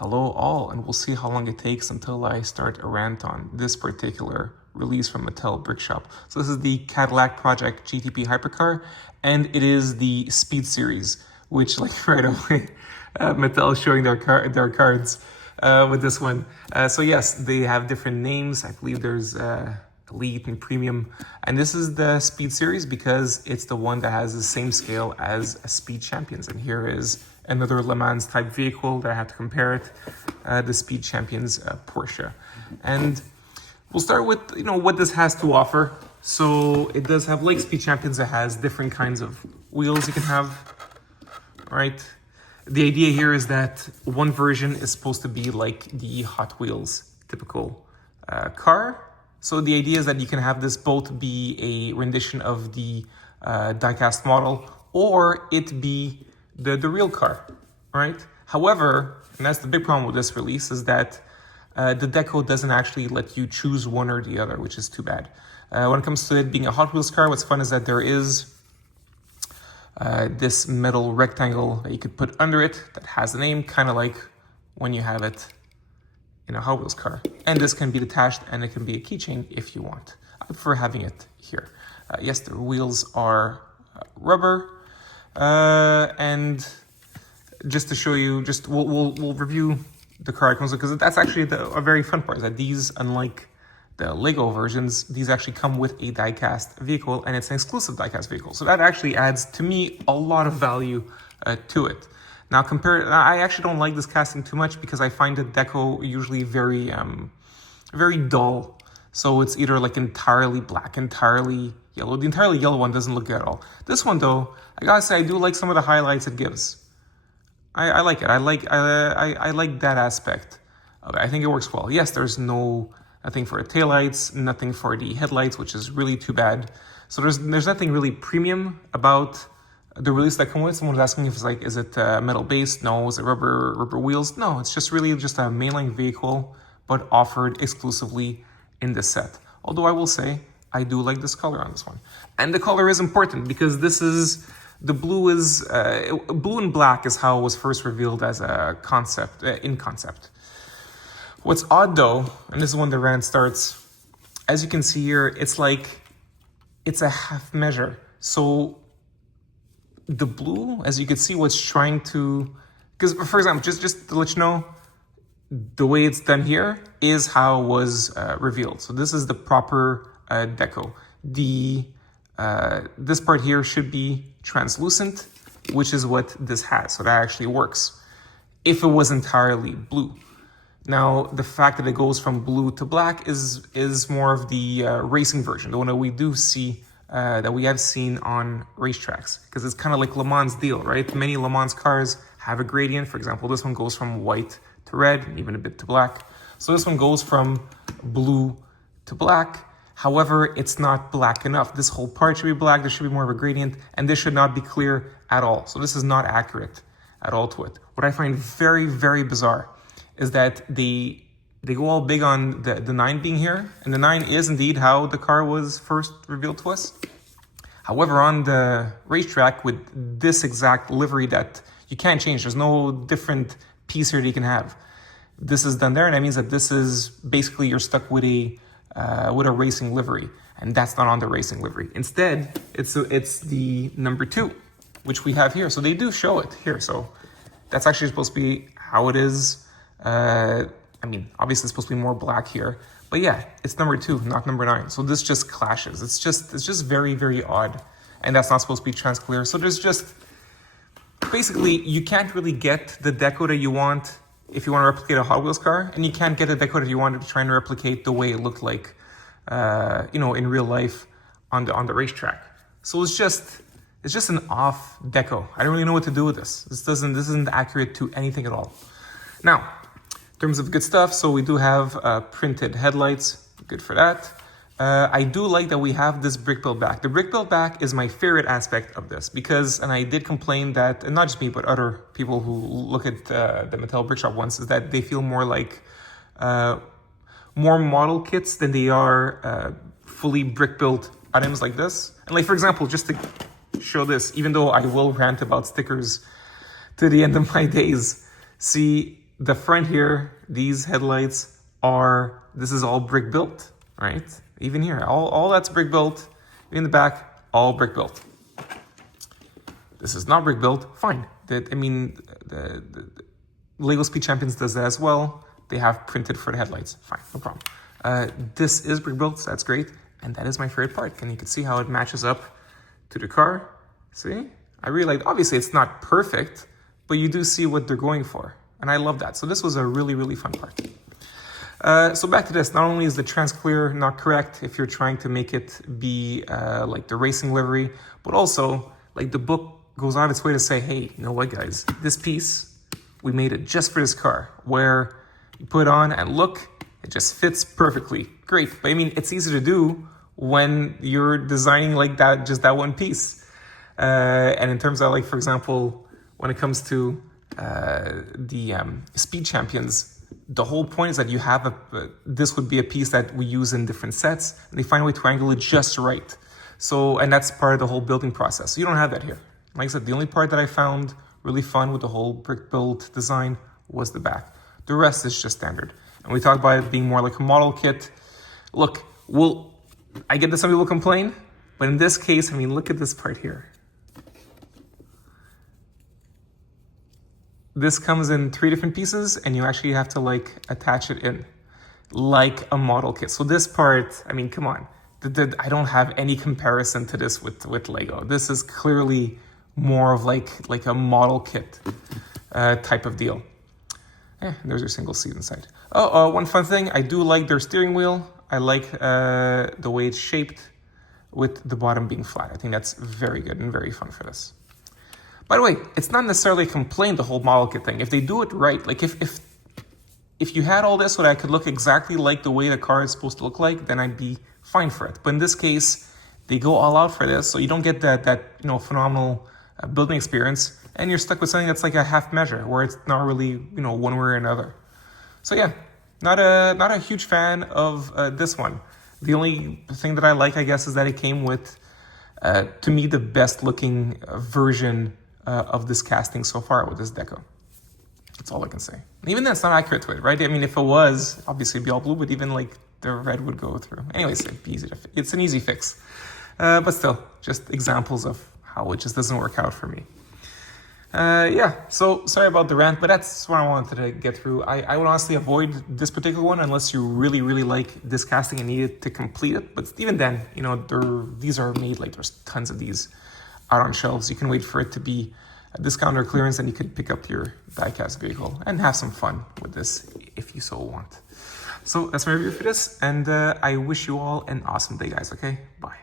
Hello all, and we'll see how long it takes until I start a rant on this particular release from Mattel Brick Shop. So this is the Cadillac Project GTP Hypercar, and it is the Speed Series, which like right away, Mattel is showing their cards with this one. So yes, they have different names. I believe there's Elite and Premium, and this is the Speed Series because it's the one that has the same scale as a Speed Champions. And here is another Le Mans type vehicle that I have to compare it, the Speed Champions Porsche. And we'll start with what this has to offer. So it does have, like Speed Champions, it has different kinds of wheels you can have, right? The idea here is that one version is supposed to be like the Hot Wheels typical car. So the idea is that you can have this both be a rendition of the diecast model or it be the real car, right? However, and that's the big problem with this release, is that the deco doesn't actually let you choose one or the other, which is too bad. When it comes to it being a Hot Wheels car, what's fun is that there is this metal rectangle that you could put under it that has a name, kind of like when you have it in a Hot Wheels car. And this can be detached and it can be a keychain if you want. I prefer having it here. Yes, the wheels are rubber. And just to show you, we'll review the car icons, because that's actually a very fun part, is that these, unlike the Lego versions, these actually come with a diecast vehicle, and it's an exclusive diecast vehicle. So that actually adds, to me, a lot of value to it. Now, I actually don't like this casting too much because I find the deco usually very dull. So it's either like entirely black, entirely yellow. The entirely yellow one doesn't look good at all. This one, though, I gotta say, I do like some of the highlights it gives. I like it. I like that aspect of it. I think it works well. Yes, there's nothing for the taillights, nothing for the headlights, which is really too bad. So there's nothing really premium about the release that come with. Someone was asking if it's like, is it metal based? No. Is it rubber wheels? No. It's just really just a mainline vehicle, but offered exclusively in this set. Although I will say, I do like this color on this one. And the color is important because this is, the blue is, blue and black is how it was first revealed as a concept, in concept. What's odd though, and this is when the rant starts, as you can see here, it's like, it's a half measure. So the blue, as you can see, what's trying to, because for example, just to let you know, the way it's done here is how it was revealed. So this is the proper deco. This part here should be translucent, which is what this has. So that actually works if it was entirely blue. Now, the fact that it goes from blue to black is more of the racing version, the one that we do see, that we have seen on racetracks, because it's kind of like Le Mans deal, right? Many Le Mans cars have a gradient. For example, this one goes from white to red, and even a bit to black. So this one goes from blue to black. However, it's not black enough. This whole part should be black. There should be more of a gradient, and this should not be clear at all. So this is not accurate at all to it. What I find very, very bizarre is that they go all big on the 9 being here, and the 9 is indeed how the car was first revealed to us. However, on the racetrack with this exact livery that you can't change, there's no different piece here that you can have. This is done there, and that means that this is basically, you're stuck with a racing livery, and that's not on the racing livery. Instead, it's the number 2, which we have here. So they do show it here. So that's actually supposed to be how it is. I mean, obviously it's supposed to be more black here, but yeah, it's number 2, not number 9. So this just clashes. It's just very, very odd, and that's not supposed to be trans clear. So there's just, basically, you can't really get the deco that you want if you want to replicate a Hot Wheels car, and you can't get a deco that you want to try and replicate the way it looked like, in real life on the racetrack. So it's just an off deco. I don't really know what to do with this. This isn't accurate to anything at all. Now, in terms of good stuff, so we do have printed headlights. Good for that. I do like that we have this brick build back. The brick build back is my favorite aspect of this because, and I did complain that, and not just me, but other people who look at the Mattel Brick Shop ones, is that they feel more like more model kits than they are fully brick built items like this. And like, for example, just to show this, even though I will rant about stickers to the end of my days, see, the front here, these headlights are, this is all brick built, right? Even here, all that's brick built. In the back, all brick built. This is not brick built, fine. The Lego Speed Champions does that as well. They have printed for the headlights, fine, no problem. This is brick built, so that's great. And that is my favorite part. And you can see how it matches up to the car. See? I really like, obviously it's not perfect, but you do see what they're going for. And I love that. So this was a really, really fun part. So back to this, not only is the trans clear not correct if you're trying to make it be like the racing livery, but also like the book goes on its way to say, hey, you know what guys, this piece, we made it just for this car, where you put it on and look, it just fits perfectly. Great, but I mean, it's easy to do when you're designing like that, just that one piece. And in terms of like, for example, when it comes to the Speed Champions, the whole point is that you have this would be a piece that we use in different sets, and they find a way to angle it just right. So, and that's part of the whole building process. So you don't have that here. Like I said, the only part that I found really fun with the whole brick build design was the back. The rest is just standard. And we talked about it being more like a model kit. Look, I get that some people complain, but in this case, I mean, look at this part here. This comes in 3 different pieces, and you actually have to like attach it in like a model kit. So this part, I mean, come on. I don't have any comparison to this with Lego. This is clearly more of like a model kit type of deal. Yeah, there's your single seat inside. One fun thing, I do like their steering wheel. I like the way it's shaped with the bottom being flat. I think that's very good and very fun for this. By the way, it's not necessarily a complaint, the whole model kit thing. If they do it right, like if you had all this so that I could look exactly like the way the car is supposed to look like, then I'd be fine for it. But in this case, they go all out for this, so you don't get that phenomenal building experience, and you're stuck with something that's like a half measure, where it's not really one way or another. So yeah, not a huge fan of this one. The only thing that I like, I guess, is that it came with, to me, the best looking version of this casting so far with this deco. That's all I can say. And even that's not accurate to it, right? I mean, if it was, obviously it'd be all blue, but even like the red would go through. Anyways, it'd be it's an easy fix. But still, just examples of how it just doesn't work out for me. Yeah, so sorry about the rant, but that's what I wanted to get through. I would honestly avoid this particular one unless you really, really like this casting and need it to complete it. But even then, these are made, like there's tons of these out on shelves. You can wait for it to be a discount or clearance, and you can pick up your die-cast vehicle and have some fun with this if you so want. So that's my review for this, and I wish you all an awesome day, guys, okay? Bye.